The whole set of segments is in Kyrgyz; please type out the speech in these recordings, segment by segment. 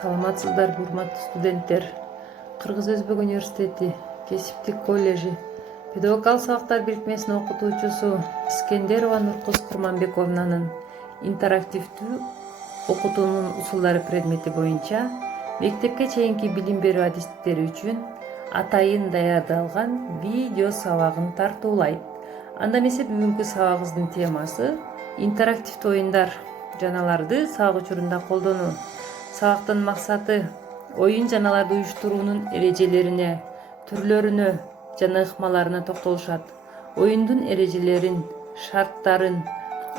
Саламатсыздарбы, урматтуу студенттер. Кыргыз Өзбек университети кесиптик коллежи педагогикалык сабактар бирикмесинин окутуучусу Искендерова Нуркыз Курманбековнанын интерактивдүү окутуунун усулдары предмети боюнча мектепке чейинки билим берүү адистиктери үчүн атайын даярдалган видео сабагын тартуулайт. Анда эмесе бүгүнкү сабагыбыздын темасы интерактивдүү оюндар жаналарды сабак учурунда колдонуу. Сабактын максаты оюн жаналарды уюштуруунун эрежелерине, түрлөрүнө жана ыкмаларына токтолушат. Оюндун эрежелерин, шарттарын,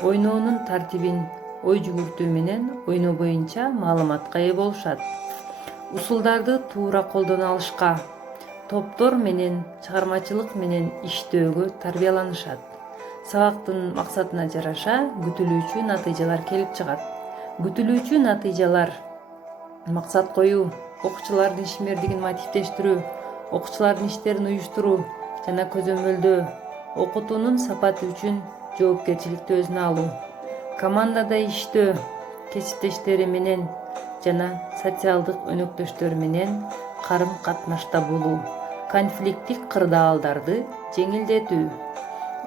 ойноонун тартибин ой жүгүртүү менен ойноо боюнча маалыматка ээ болушат. Усулдарды туура колдоно алышка, топтор менен, чыгармачылык менен иштөөгө тарбияланышат. Сабактын максатына жараша күтүлүүчү натыйжалар келип чыгат. Күтүлүүчү натыйжалар: максат коюу, окуучулардын ишмердигин мотивдештирүү, окуучулардын иштерин уюштуруу жана көзөмөлдөө, окутуунун сапаты үчүн жоопкерчиликти өзүнө алуу, командада иштөө, кесиптештери менен жана социалдык өнөктөштөр менен карым-катнашта болуу, конфликттик кырдаалдарды жеңилдетүү,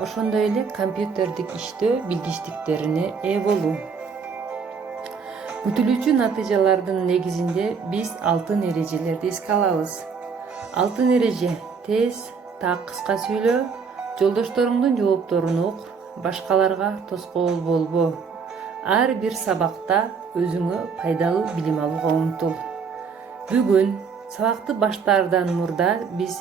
ошондой эле компьютердик иштөө билгичтиктерине ээ болуу. Күтүлүүчү натыйжалардын негизинде биз алтын эрежелерди эске алабыз. Алтын эреже: тез, так, кыска сүйлөө, жолдошторуңдун жоопторун ук, башкаларга тоскоол болбо. Ар бир сабакта өзүңө пайдалуу билим алууга умтул. Бүгүн сабакты баштаардан мурда биз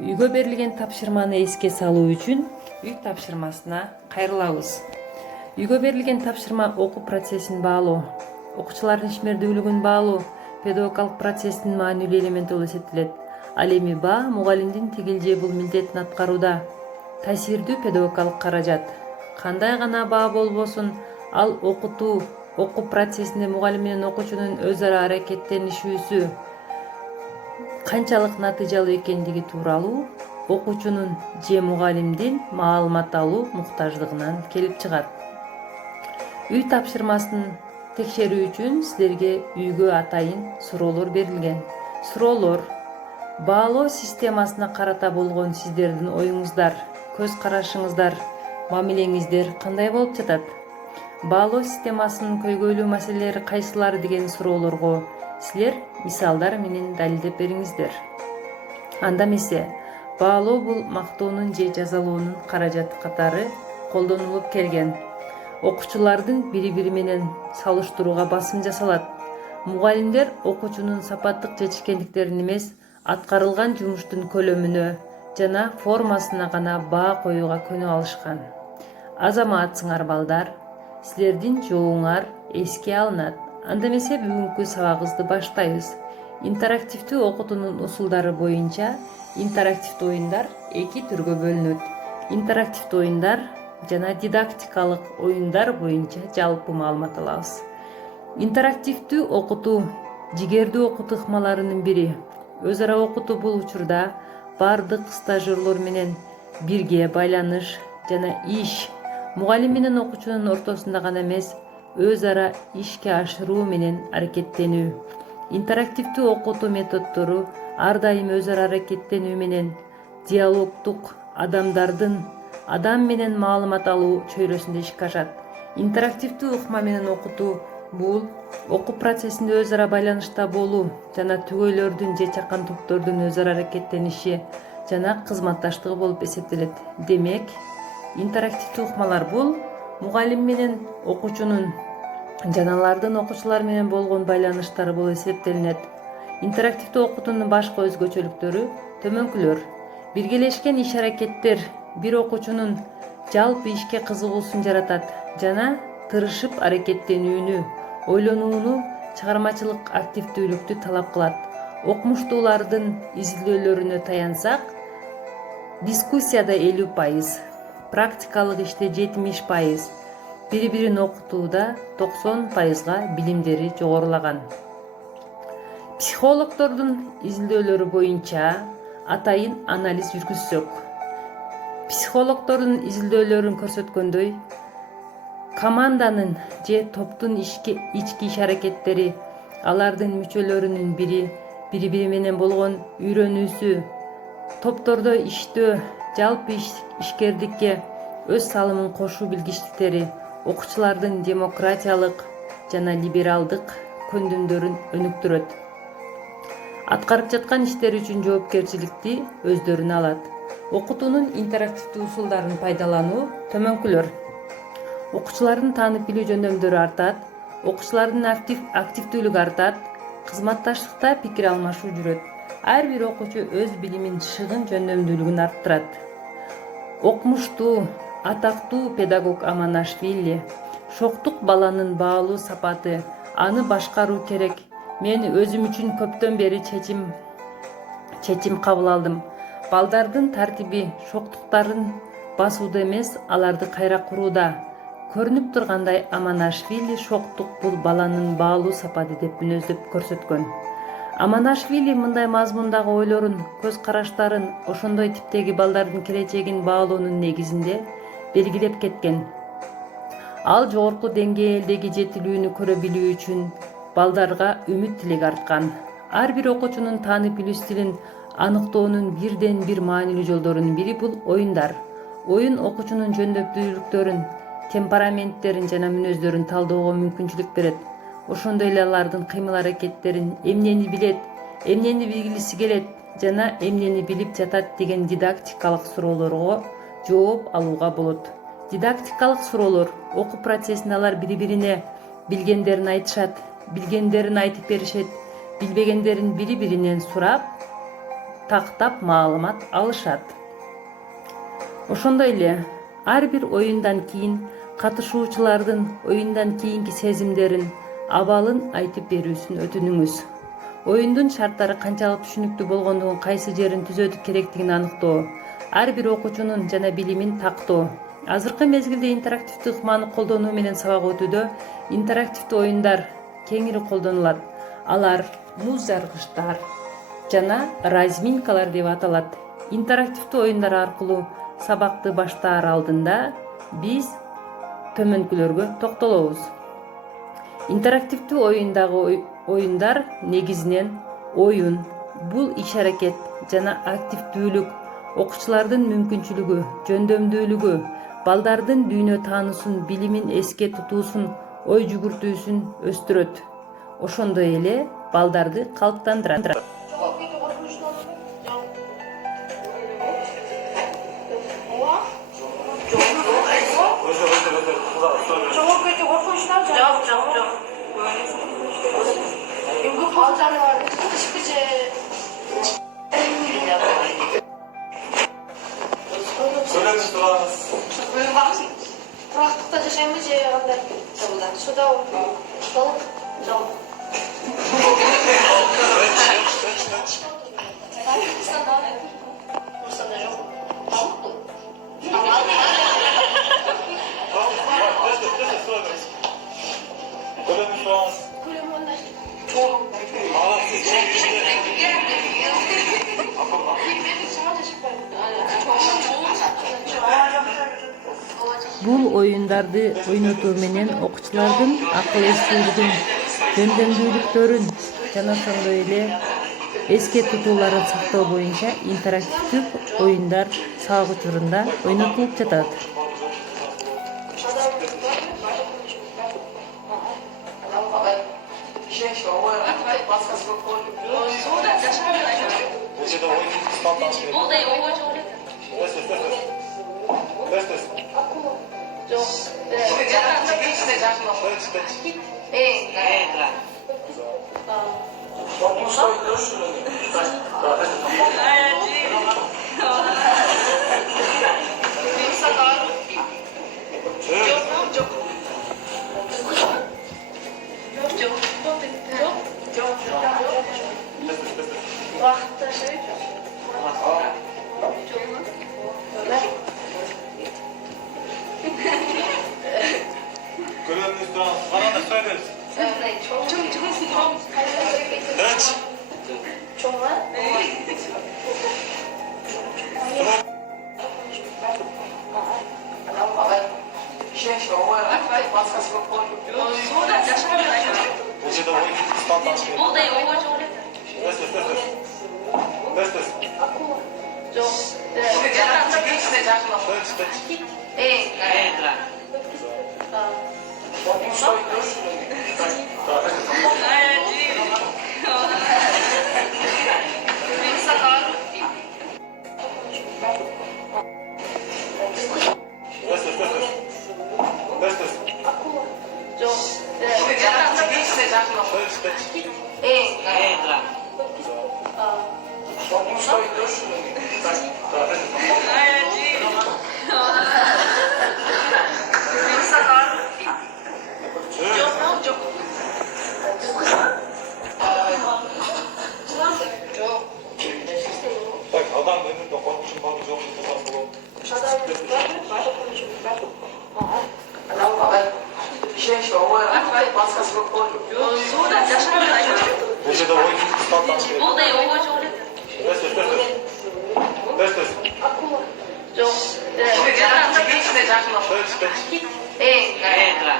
үйгө берилген тапшырманы эске салуу үчүн үй тапшырмасына кайрылабыз. Үйгө берилген тапшырма окуу процессин баалоо, окуучулардын ишмердүүлүгүн баалоо педагогикалык процесстин маанилүү элементи болуп эсептелет. Ал эми баа мугалимдин тигил же бул милдетин аткарууда таасирдүү педагогикалык каражат. Кандай гана баа болбосун, ал окуу процессинде мугалим менен окуучунун өз ара аракеттенишүүсү канчалык натыйжалуу экендиги тууралуу окуучунун же мугалимдин маалымат алуу муктаждыгынан келип чыгат. Үй тапшырмасын текшерүү үчүн силерге үйгө атайын суроолор берилген. Суроолор: баалоо системасына карата болгон сиздердин оюңуздар, көз карашыңыздар, мамилеңиздер кандай болуп жатат? Баалоо системасынын көйгөйлүү маселелери кайсылары деген суроолорго силер мисалдар менен далилдеп бериңиздер. Анда эмесе баалоо бул мактоонун же жазалоонун каражаты катары колдонулуп келген. Окуучулардын бири-бири менен салыштырууга басым жасалат. Мугалимдер окуучунун сапаттык жетишкендиктерин эмес, аткарылган жумуштун көлөмүнө жана формасына гана баа коюуга көнүп алышкан. Азаматсыңар балдар, силердин жооңар эске алынат. Анда эмесе бүгүнкү сабагыбызды баштайбыз. Интерактивдүү окутуунун усулдары боюнча интерактивдүү оюндар эки түргө бөлүнөт. Интерактивдүү оюндар жана дидактикалык оюндар боюнча жалпы маалымат алабыз. Интерактивдүү окутуу жигердүү окутуу ыкмаларынын бири. Өз ара окутуу бул учурда бардык стажерлор менен бирге байланыш жана иш, мугалим менен окуучунун ортосунда гана эмес, өз ара ишке ашыруу менен аракеттенүү. Интерактивдүү окутуу методдору ар дайым өз ара аракеттенүү менен диалогдук адам менен маалымат алуу чөйрөсүндө ишке ашат. Интерактивдүү ыкма менен окутуу бул окуу процессинде өз ара байланышта болуу жана түгөйлөрдүн же чакан топтордун өз ара аракеттениши жана кызматташтыгы болуп эсептелет. Демек, интерактивдүү ыкмалар бул мугалим менен окуучунун, жаналардын окуучулар менен болгон байланыштары болуп эсептелинет. Интерактивдүү окутуунун башка өзгөчөлүктөрү төмөнкүлөр: биргелешкен иш-аракеттер бир окуучунун жалпы ишке кызыгуусун жаратат жана тырышып аракеттенүүнү, ойлонууну, чыгармачылык активдүүлүктү талап кылат. Окумуштуулардын изилдөөлөрүнө таянсак, дискуссияда 50%, практикалык иште 70%, бири-бирин окутууда 90%га билимдери жогорулаган. Психологдордун изилдөөлөрү боюнча атайын анализ жүргүзсөк, психологдордун изилдөөлөрүн көрсөткөндөй, команданын же топтун ички иш-аракеттери алардын мүчөлөрүнүн бири менен болгон үйрөнүүсү, топтордо иштөө, жалпы ишкердикке өз салымын кошуу билгичтиктери окуучулардын демократиялык жана либералдык көндүмдөрүн өнүктүрөт. Аткарып жаткан иштери үчүн жоопкерчиликти өздөрүнө алат. Окутуунун интерактивдүү усулдарын пайдалануу төмөнкүлөр. Окуучулардын таанып билүү жөндөмдөрү артат, окуучулардын активдүүлүгү артат, кызматташтыкта пикир алмашуу жүрөт. Ар бир окуучу өз билимин шыгын жөндөмдүүлүгүн арттырат. Окмуштуу, атактуу педагог Аманашвили: шоктук баланын баалуу сапаты, аны башкаруу керек. Мен өзүм үчүн көптөн бери чечим кабыл алдым. Балдардын тартиби шоктуктарын басууда эмес, аларды кайра курууда. Көрүнүп тургандай, Аманашвили шоктук бул баланын баалуу сапаты деп мүнөздөп көрсөткөн. Аманашвили мындай мазмундагы ойлорун, көз караштарын ошондой типтеги балдардын келечегин баалоонун негизинде белгилеп кеткен. Ал жогорку деңгээлдеги жетилүүнү көрө билүү үчүн балдарга үмүт тилек арткан. Ар бир окуучунун таанып билүү стилин аныктоонун бирден бир маанилүү жолдорунун бири бул оюндар. Оюн окуучунун жөндөмдүүлүктөрүн, темпераменттерин жана мүнөздөрүн талдөөгө мүмкүнчүлүк берет. Ошондой эле алардын кыймыл-аракеттерин, эмнени билет, эмнени билгиси келет жана эмнени билип жатат деген дидактикалык суроолорго жооп алууга болот. Дидактикалык суроолор: окуу процессинде алар бири-бирине билгендерин айтышат, билгендерин айтып беришет, билбегендерин бири-биринен сурап, тактап маалымат алышат. Ошондой эле ар бир оюндан кийин катышуучулардын оюндан кийинки сезимдерин, абалын айтып берүүсүн өтүнүңүз. Оюндун шарттары канчалык түшүнүктүү болгондугун, кайсы жерин түзөө керектигин аныктоо, ар бир окуучунун жана билимин тактоо. Азыркы мезгилде интерактивдүү ыкманы колдонуу менен сабак өтүүдө интерактивдүү оюндар кеңири колдонулат. Алар муз жаргычтар жана разминкалар деп аталат. Интерактивдүү оюндар аркылуу сабакты баштаар алдында биз төмөнкүлөргө токтолобуз. Интерактивдүү оюндар негизинен оюн, бул иш-аракет жана активдүүлүк, окуучулардын мүмкүнчүлүгү, жөндөмдүүлүгү, балдардын дүйнө таануусун, билимин эске тутуусун, ой жүгүртүүсүн өстүрөт. Ошондой эле балдарды калыптандырат. Kuraqlıqda yaşayımı андай суда болуп жок. Бул оюндарды ойнотуу менен окуучулардын акыл эстүүлүгүн, жөндөмдүүлүктөрүн жана ошондой эле эске тутууларын сактоо боюнча интерактивдүү оюндар сабак учурунда ойнотулуп жатат. Buğday ova çok. Test. Çok. Entra. Test. Entra. Bak adam benim de korkmuşum var yok. Burada da oyuncu standart. Buğday ova çok. Test. Çok. Entra.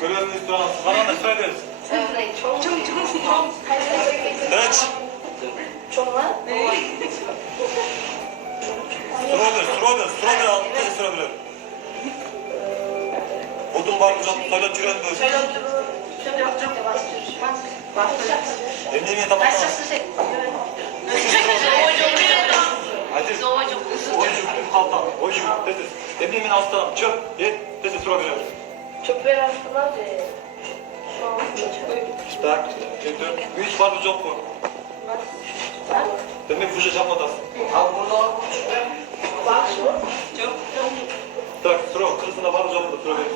Görevli restoran. Bana da söyleriz. Kaç? Strawberry al. Kaç strawberry? Odun var mı canım? Söyle çüren böyle. Emniyeye tamam. Hadi. Oyuncu kaltan. Oyuncu. Test. Emniyemin aslanım. Çöp. Yet. Test strawberry. Tak. Çektör. Üç var mı çok mu? Demek fışı yapmadasın. Tak. Sıra. Kırısında var mı çok mu? Sıra verin.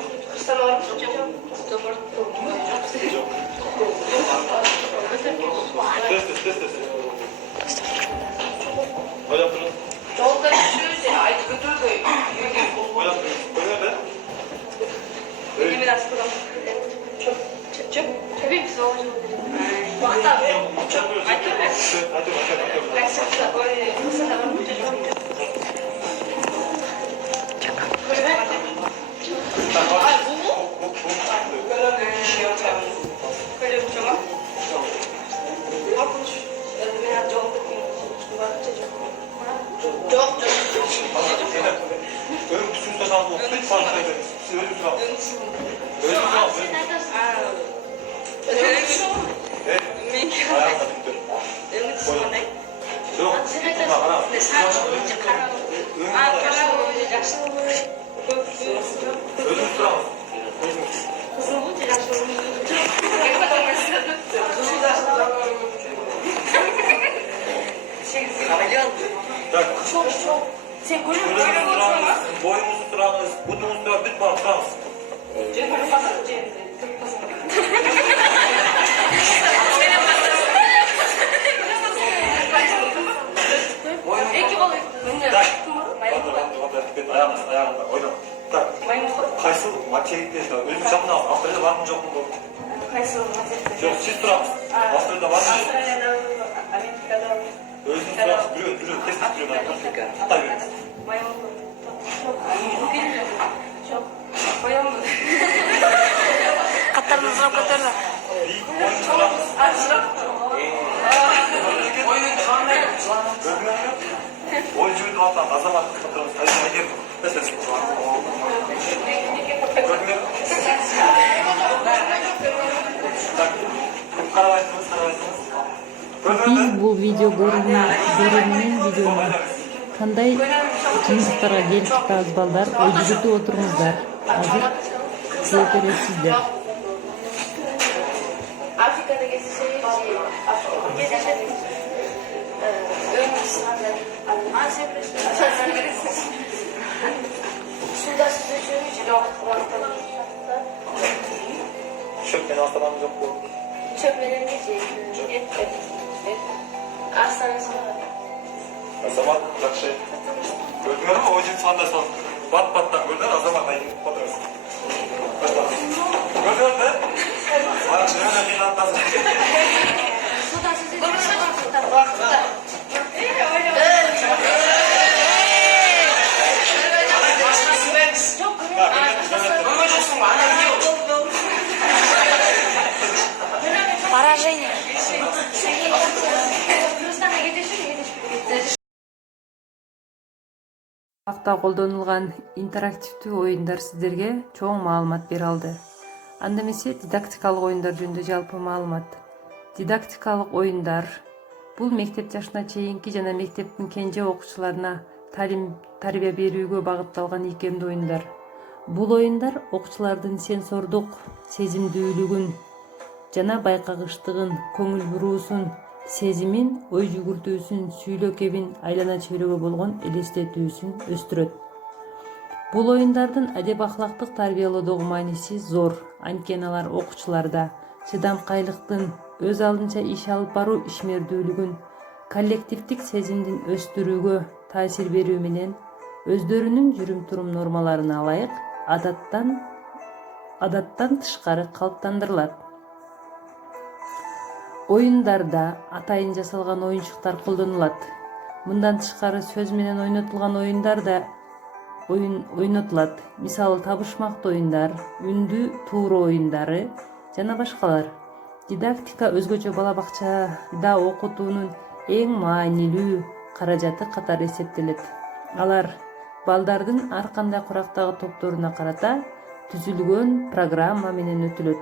Test. Hocam durun. Hocam böyle de. Ön küsün tutan bu. Hiç fark etmez. Siz öyle tutan. Öyle tutan. Evet. Ayağımda bitti. Yok. Ana. Öyle tutan. Tak. Boyumuzu sıramız, budumuzu da bir bağ sıramız. Tak. Ayağımda. Oynama. Tak. Kaysı maçya gitmeyiz. Ölüm camını al. Astralya var mı yok mu? Yok siz sıramız. Astralya var mı? Ölüm sıramız. Duruyor. Test duruyor. Hatta yürü. Katlarınızı katlarına. Oyuncuyu kaltan. Azamat katlarımız. Hadi haydi. Ses. Биз бул видео көрүүнүн видеону кандай кыйынчылыктарга келип жатабыз балдар, ой жүгүртүп отуруңуздар. Азыр силер көрөсүздөр. Afrika'da gezişelim. Gezişelim. Suda size şöyle yok. Çöpten hastalanmış yok bu. Çöplerimiz et. Aslanız var. Азамат жакшы. Көрдүңөрбү? Ойын санда сол. Бат-баттан көрдүңөр, Азамат айып отырсыз. Көрдүңөрбү? Мана шöyle bir anlatасın. Поражение. Сабакта колдонулган интерактивдүү оюндар сиздерге чоң маалымат бере алды. Анда эмесе дидактикалык оюндар жөнүндө жалпы маалымат. Дидактикалык оюндар бул мектеп жашына чейинки жана мектептин кенже окуучуларына талим тарбия берүүгө багытталган ийкемдүү оюндар. Бул оюндар окуучулардын сенсордук сезимдүүлүгүн жана байкагычтыгын, көңүл буруусун, сезимин, ой жүгүртүүсүн, сүйлөө кебин айлана чөйрөгө болгон элестетүүсүн өстүрөт. Бул оюндардын адеп ахлактык тарбиялоодогу мааниси зор. Анткени алар окуучуларда чыдамкайлыктын, өз алдынча иш алып баруу ишмердүүлүгүн, коллективдик сезимдин өстүрүүгө таасир берүү менен өздөрүнүн жүрүм-турум нормаларына ылайык адаттан тышкары калыптандырылат. Оюндарда атайын жасалган оюнчуктар колдонулат. Мындан тышкары сөз менен ойнотулган оюндар да ойнотулат. Мисалы табышмактуу оюндар, үндүү тууроо оюндары жана башкалар. Дидактика өзгөчө бала бакчада окутуунун эң маанилүү каражаты катары эсептелет. Алар балдардын ар кандай курактагы топторуна карата түзүлгөн программа менен өтүлөт.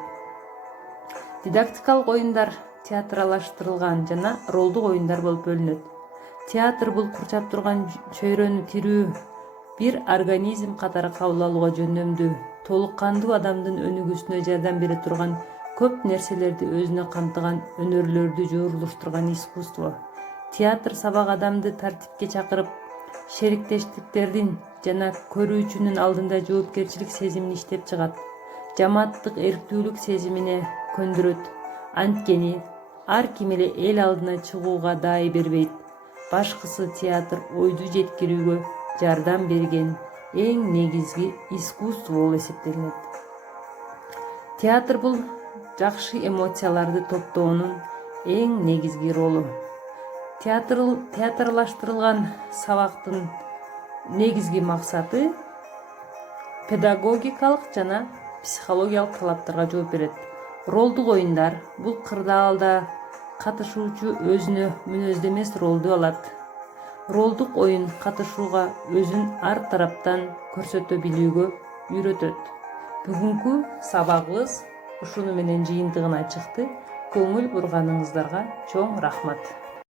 Дидактикалык оюндар театралаштырылган жана ролдук оюндар болуп бөлүнөт. Театр бул курчап турган чөйрөнү тирүү бир организм катары кабыл алууга жөндөмдүү, толук кандуу адамдын өнүгүүсүнө жардам бере турган, көп нерселерди өзүнө камтыган, өнөрлөрдү жуурулуштурган искусство. Театр сабак адамды тартипке чакырып, шериктештиктердин жана көрүүчүнүн алдында жоопкерчилик сезимин иштеп чыгат. Жамааттык эрктүүлүк сезимине көндүрөт. Анткени ар ким эле эл алдына чыгууга даай бербейт. Башкысы театр ойду жеткирүүгө жардам берген эң негизги искусство болуп эсептелинет. Театр бул жакшы эмоцияларды топтоонун эң негизги ролу. Театрлаштырылган сабактын негизги максаты педагогикалык жана психологиялык талаптарга жооп берет. Ролдук оюндар бул кырдаалда катышуучу өзүнө мүнөздөмес ролду алат. Ролдук оюн катышууга өзүн ар тараптан көрсөтө билүүгө үйрөтөт. Бүгүнкү сабагыбыз ушуну менен жыйынтыгына чыкты. Көңүл бурганыңыздарга чоң рахмат.